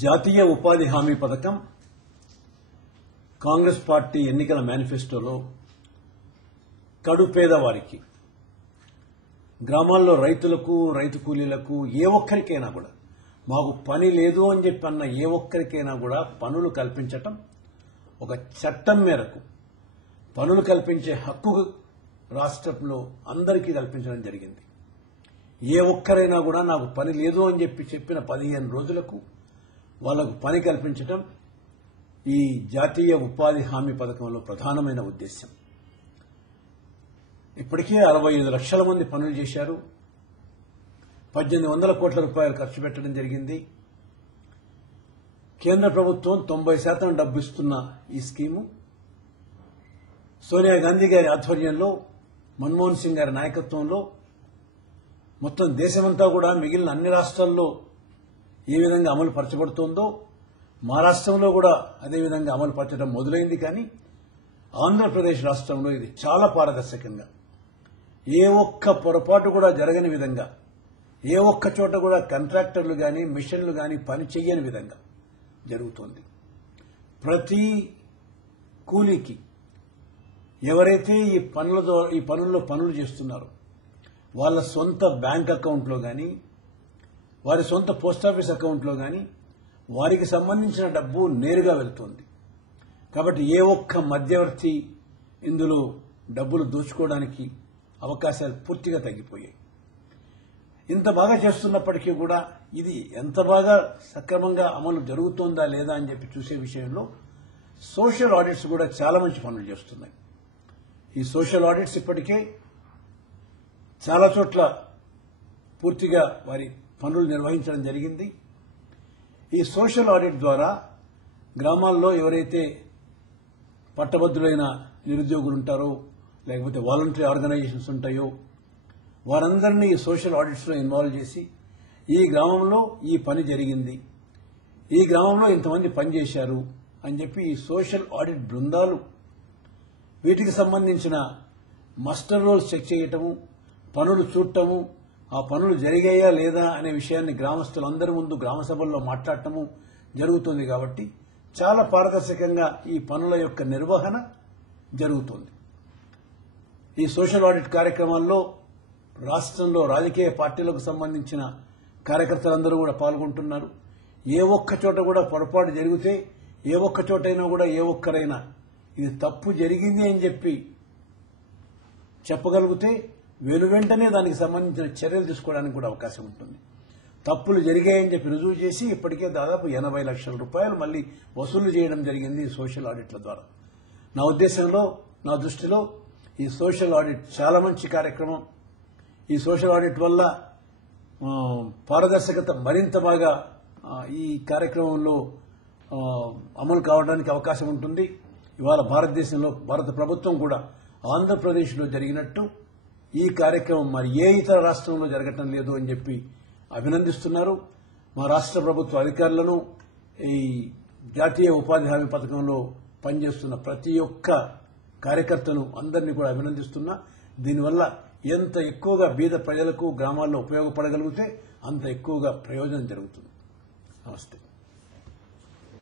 జాతీయ ఉపాధి హామీ పథకం కాంగ్రెస్ పార్టీ ఎన్నికల మేనిఫెస్టోలో కడు పేదవారికి గ్రామాల్లో రైతులకు రైతు కూలీలకు ఏ ఒక్కరికైనా కూడా మాకు పని లేదు అని చెప్పి అన్న ఏ ఒక్కరికైనా కూడా పనులు కల్పించటం ఒక చట్టం మేరకు పనులు కల్పించే హక్కు రాష్ట్రంలో అందరికీ కల్పించడం జరిగింది. ఏ ఒక్కరైనా కూడా నాకు పని లేదు అని చెప్పిన 15 రోజులకు వాళ్లకు పని కల్పించడం ఈ జాతీయ ఉపాధి హామీ పథకంలో ప్రధానమైన ఉద్దేశం. ఇప్పటికే 65 లక్షల మంది పనులు చేశారు. 1800 కోట్ల రూపాయలు ఖర్చు పెట్టడం జరిగింది. కేంద్ర ప్రభుత్వం 90% డబ్బు ఇస్తున్న ఈ స్కీము సోనియా గాంధీ గారి ఆధ్వర్యంలో, మన్మోహన్ సింగ్ గారి నాయకత్వంలో మొత్తం దేశమంతా కూడా మిగిలిన అన్ని రాష్ట్రాల్లో ఏ విధంగా అమలు పరచబడుతోందో మా రాష్ట్రంలో కూడా అదేవిధంగా అమలు పరచడం మొదలైంది. కానీ ఆంధ్రప్రదేశ్ రాష్ట్రంలో ఇది చాలా పారదర్శకంగా, ఏ ఒక్క పొరపాటు కూడా జరగని విధంగా, ఏ ఒక్క చోట కూడా కాంట్రాక్టర్లు గాని మిషన్లు గాని పని చేయని విధంగా జరుగుతోంది. ప్రతి కూలీకి ఎవరైతే ఈ పనుల్లో పనులు చేస్తున్నారో వాళ్ళ సొంత బ్యాంక్ అకౌంట్లో గాని, వారి సొంత పోస్టాఫీస్ అకౌంట్లో గాని వారికి సంబంధించిన డబ్బు నేరుగా వెళ్తోంది. కాబట్టి ఏ ఒక్క మధ్యవర్తి ఇందులో డబ్బులు దోచుకోవడానికి అవకాశాలు పూర్తిగా తగ్గిపోయాయి. ఇంత బాగా చేస్తున్నప్పటికీ కూడా ఇది ఎంత బాగా సక్రమంగా అమలు జరుగుతోందా లేదా అని చెప్పి చూసే విషయంలో సోషల్ ఆడిట్స్ కూడా చాలా మంచి పనులు చేస్తున్నాయి. ఈ సోషల్ ఆడిట్స్ ఇప్పటికే చాలా చోట్ల పూర్తిగా వారి పనులు నిర్వహించడం జరిగింది. ఈ సోషల్ ఆడిట్ ద్వారా గ్రామాల్లో ఎవరైతే పట్టభద్రులైన నిరుద్యోగులు ఉంటారో, లేకపోతే వాలంటరీ ఆర్గనైజేషన్స్ ఉంటాయో వారందరినీ ఈ సోషల్ ఆడిట్స్ లో ఇన్వాల్వ్ చేసి ఈ గ్రామంలో ఈ పని జరిగింది, ఈ గ్రామంలో ఇంతమంది పనిచేశారు అని చెప్పి ఈ సోషల్ ఆడిట్ బృందాలు వీటికి సంబంధించిన మస్టర్ రోల్స్ చెక్ చేయటము, పనులు చూడటము, ఆ పనులు జరిగాయా లేదా అనే విషయాన్ని గ్రామస్తులందరి ముందు గ్రామ సభల్లో మాట్లాడటము జరుగుతుంది. కాబట్టి చాలా పారదర్శకంగా ఈ పనుల యొక్క నిర్వహణ జరుగుతుంది. ఈ సోషల్ ఆడిట్ కార్యక్రమాల్లో రాష్ట్రంలో రాజకీయ పార్టీలకు సంబంధించిన కార్యకర్తలందరూ కూడా పాల్గొంటున్నారు. ఏ ఒక్క చోట కూడా పొరపాటు జరిగితే, ఏ ఒక్క చోటైనా కూడా ఏ ఒక్కరైనా ఇది తప్పు జరిగింది అని చెప్పి చెప్పగలిగితే వెనువెంటనే దానికి సంబంధించిన చర్యలు తీసుకోవడానికి కూడా అవకాశం ఉంటుంది. తప్పులు జరిగాయని చెప్పి రుజువు చేసి ఇప్పటికే దాదాపు 80 లక్షల రూపాయలు మళ్లీ వసూలు చేయడం జరిగింది ఈ సోషల్ ఆడిట్ల ద్వారా. నా ఉద్దేశంలో, నా దృష్టిలో ఈ సోషల్ ఆడిట్ చాలా మంచి కార్యక్రమం. ఈ సోషల్ ఆడిట్ వల్ల పారదర్శకత మరింత బాగా ఈ కార్యక్రమంలో అమలు కావడానికి అవకాశం ఉంటుంది. ఇవాళ భారతదేశంలో భారత ప్రభుత్వం కూడా ఆంధ్రప్రదేశ్లో జరిగినట్టు ఈ కార్యక్రమం మరి ఏ ఇతర రాష్ట్రంలో జరగటం లేదు అని చెప్పి అభినందిస్తున్నారు. మా రాష్ట్ర ప్రభుత్వ అధికారులను, ఈ జాతీయ ఉపాధి హామీ పథకంలో పనిచేస్తున్న ప్రతి ఒక్క కార్యకర్తను అందరినీ కూడా అభినందిస్తున్నా. దీనివల్ల ఎంత ఎక్కువగా బీద ప్రజలకు గ్రామాల్లో ఉపయోగపడగలిగితే అంత ఎక్కువగా ప్రయోజనం జరుగుతుంది. నమస్తే.